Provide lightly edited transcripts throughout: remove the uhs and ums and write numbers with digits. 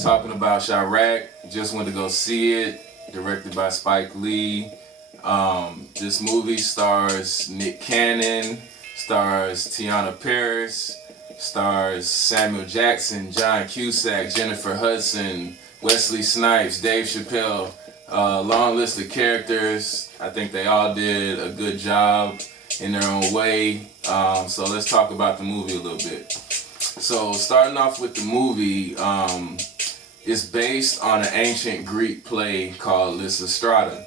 Talking about Chiraq. Just went to go see it. Directed by Spike Lee. This movie stars Nick Cannon, stars Tiana Paris, stars Samuel Jackson, John Cusack, Jennifer Hudson, Wesley Snipes, Dave Chappelle. Long list of characters. I think they all did a good job in their own way. So let's talk about the movie a little bit. So starting off with the movie, it's based on an ancient Greek play called Lysistrata.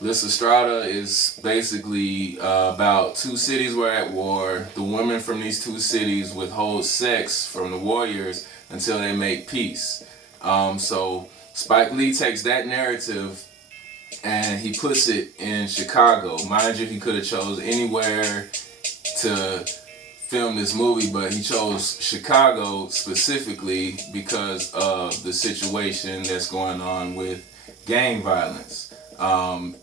Lysistrata is basically about two cities were at war. The women from these two cities withhold sex from the warriors until they make peace. So Spike Lee takes that narrative and he puts it in Chicago. Mind you, he could have chose anywhere to film this movie, but he chose Chicago specifically because of the situation that's going on with gang violence.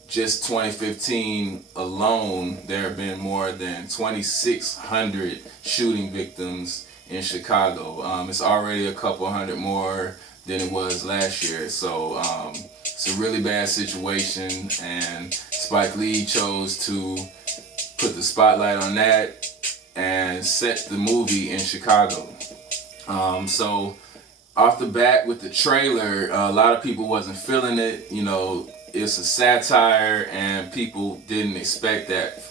Just 2015 alone, there have been more than 2,600 shooting victims in Chicago. It's already a couple hundred more than it was last year. So it's a really bad situation, and Spike Lee chose to put the spotlight on that and set the movie in Chicago. So off the bat with the trailer, a lot of people wasn't feeling it. You know, it's a satire and people didn't expect that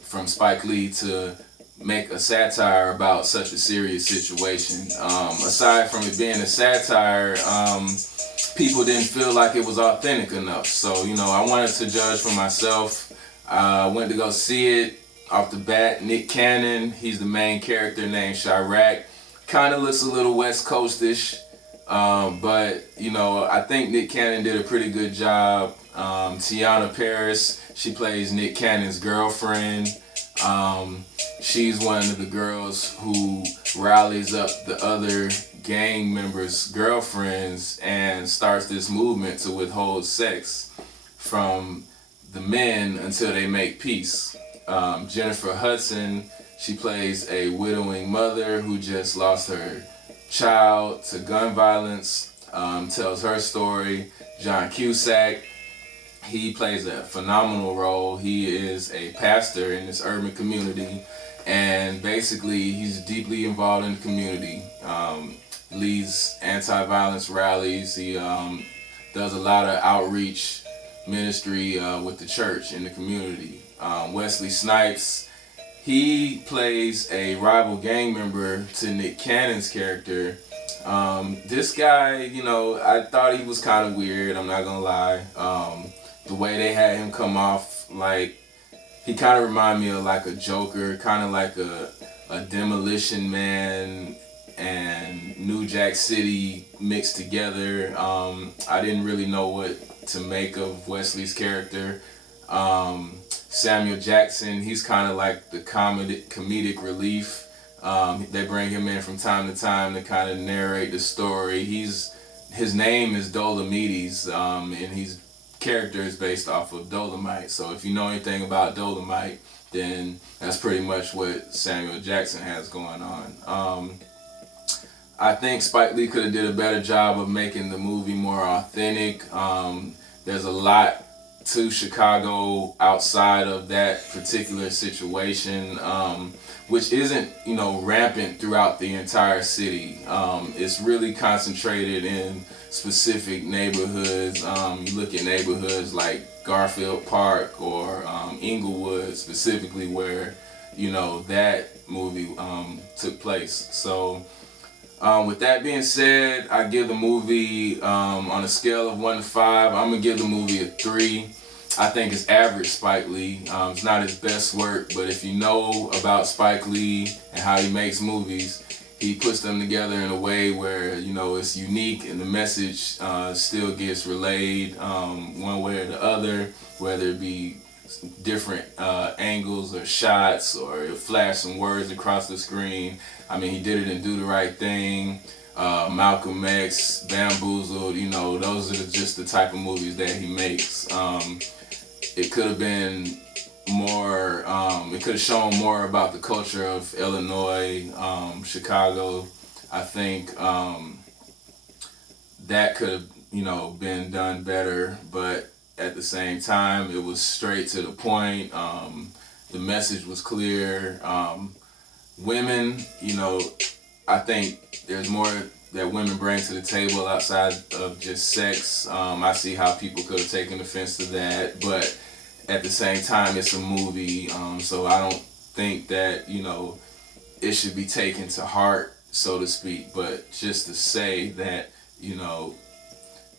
from Spike Lee to make a satire about such a serious situation. Aside from it being a satire, people didn't feel like it was authentic enough. So, you know, I wanted to judge for myself. I went to go see it. Off the bat, Nick Cannon, he's the main character named Chiraq. Kind of looks a little West Coast-ish, but, you know, I think Nick Cannon did a pretty good job. Tiana Paris, she plays Nick Cannon's girlfriend. She's one of the girls who rallies up the other gang members' girlfriends and starts this movement to withhold sex from the men until they make peace. Jennifer Hudson, she plays a widowing mother who just lost her child to gun violence, tells her story. John Cusack, he plays a phenomenal role. He is a pastor in this urban community, and basically he's deeply involved in the community. Leads anti-violence rallies. He does a lot of outreach ministry with the church in the community. Wesley Snipes, he plays a rival gang member to Nick Cannon's character. This guy, you know, I thought he was kind of weird, I'm not gonna lie. The way they had him come off, like, he kind of reminded me of like a Joker, kind of like a Demolition Man and New Jack City mixed together. I didn't really know what to make of Wesley's character. Samuel Jackson, he's kind of like the comedic relief. They bring him in from time to time to kind of narrate the story. His name is Dolomites, and his character is based off of Dolomite. So if you know anything about Dolomite, then that's pretty much what Samuel Jackson has going on. I think Spike Lee could have did a better job of making the movie more authentic. There's a lot to Chicago outside of that particular situation, which isn't, you know, rampant throughout the entire city. It's really concentrated in specific neighborhoods. You look at neighborhoods like Garfield Park or Inglewood specifically, where, you know, that movie took place. So with that being said, I give the movie, on a scale of 1 to 5, I'm going to give the movie a 3. I think it's average Spike Lee. It's not his best work, but if you know about Spike Lee and how he makes movies, he puts them together in a way where, you know, it's unique and the message still gets relayed one way or the other, whether it be different angles or shots, or it'll flash some words across the screen. I mean, he did it in Do the Right Thing, Malcolm X, Bamboozled. You know, those are just the type of movies that he makes. It could have been more. It could have shown more about the culture of Illinois, Chicago. I think that could have, been done better, but at the same time, it was straight to the point. The message was clear. Women, I think there's more that women bring to the table outside of just sex. I see how people could have taken offense to that, but at the same time, it's a movie, so I don't think that, it should be taken to heart, so to speak, but just to say that,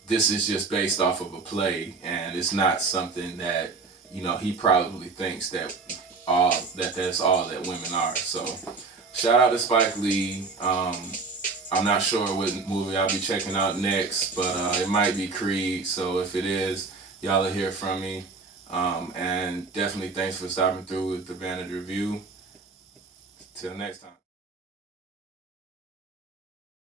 this is just based off of a play, and it's not something that, he probably thinks that that's all that women are. So shout out to Spike Lee. I'm not sure what movie I'll be checking out next, but it might be Creed. So if it is, y'all will hear from me. And definitely thanks for stopping through with the Vantage Review. Till next time.